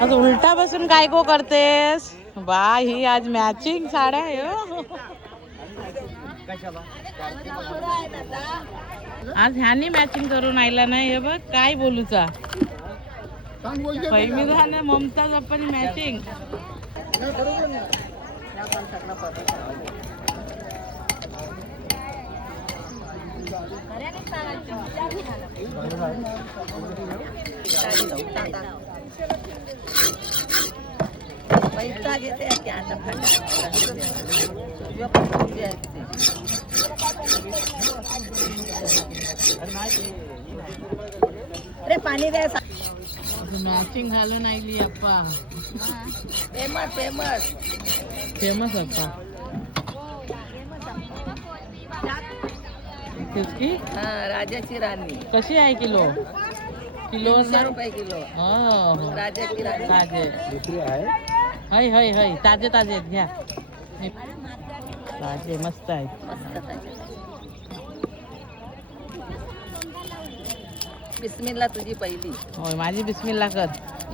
आज उलटा बसून काय गो करतेस बा? ही आज मॅचिंग साड्या आहे हो. आज ह्यानी मॅचिंग करून आयला नाही. हे बघ काय बोलूचा फैमिला ना ममताज आपण मॅचिंग. पैसा घेते क्या अरे पाणी दे. मॅचिंग घालून आली अप्पा. फेमस फेमस फेमस अप्पा. किसकी? राजाची राणी. कशी आहे किलो? किलो 100 रुपये किलो. हो राजाची राणी ताजे हय हय हय ताजे ताजे आहेत घ्या. ताजे मस्त आहेत. बिस्मिल्ला तुझी पहिली. होय माझी बिस्मिल्ला कर.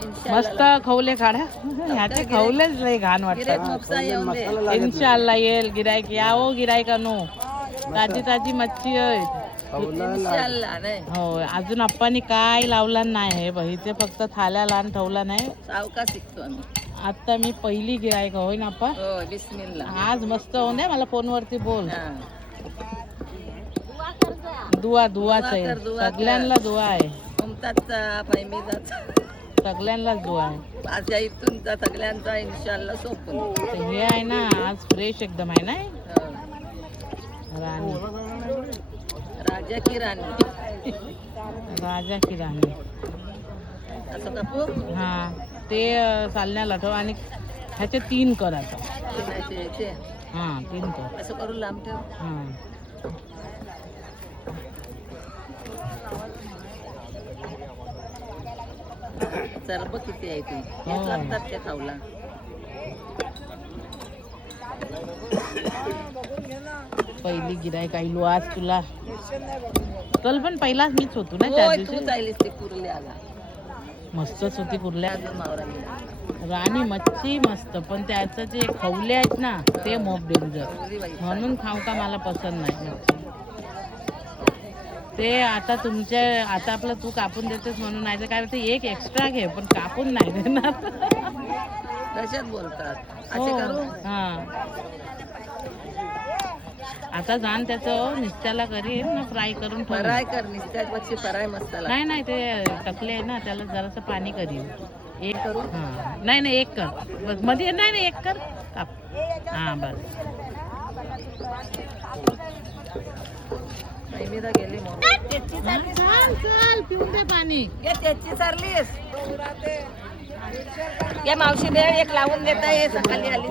इंशाल्लाह. मस्त खवले काढा. ह्याचे खवलेच लय घाण गिऱ्हाईक वाटतात. मोपसा येऊन दे. इन्शाल्लाह येईल गिरायक. या हो गिरायकानो. ताजी ताजी मच्छी आहे. इंशाल्लाह नाही. हो अजून अप्पानी काय लावला नाही. बहीचे फक्त थाल्या लहान ठेवला नाही. सावका शिकतो आम्ही. आता मी पहिली गिरायक होय ना अप्पा. हो बिस्मिल्ला. आज मस्त होऊन दे. मला फोनवरती बोल. हा. दुआच आहे. दुआ कर. सगळ्यांना दुआ आहे. ममताजचा फैमीदाचा सगळ्यांनाच दुआ आहे. माझ्या इथूनचा सगळ्यांचा इंशाल्लाह सोपून. तर हे आहे ना आज फ्रेश एकदम आहे ना हो. राणी. राजा की राणी. राजा की राणी. असं कापू. हा ते चालण्याला ठेव आणि ह्याचे 3 कर आता. याचे हा 3 कर. असं करून लांब ठेव. हा चरब किती आहे ती. हो. हेच लागतात त्या खाऊला. पहिली गिरायक आईलो आज तुला. कल पण पहिलाच मीच होतो ना त्या होय दिवशी. तू जायलीस ते कुर्ल्याला. मस्तच होती कुर्ल्या. अजून मावराली. राणी मच्छी मस्त पण त्याचं जे खवले आहेत ना ते मोप डेंजर. म्हणून खाऊ का मला पसंत नाही मच्छी. ते आता तुमच्या आता आपलं तू कापून देतेस म्हणून नाही तर काय ते एक एक्स्ट्रा घे पण कापून नाही देणार. कशात बोलतात हो. असे करू. हा आता जाण त्याचं निस्त्याला करीन ना फ्राय करून ठेव. फराय कर. निस्त्याची फराय मस्त लागते. नाही नाही ते टकले आहे ना त्याला जरासं पाणी करीन. एक करू. हा नाही नाही एक कर बस. मध्ये नाही नाही एक कर काप. हा बस. फैमीदा गेली मग. चल चल पिऊन दे पाणी. ये त्याची चारलीस. या मावशी दे एक लावून देता. ये सकाळी आली.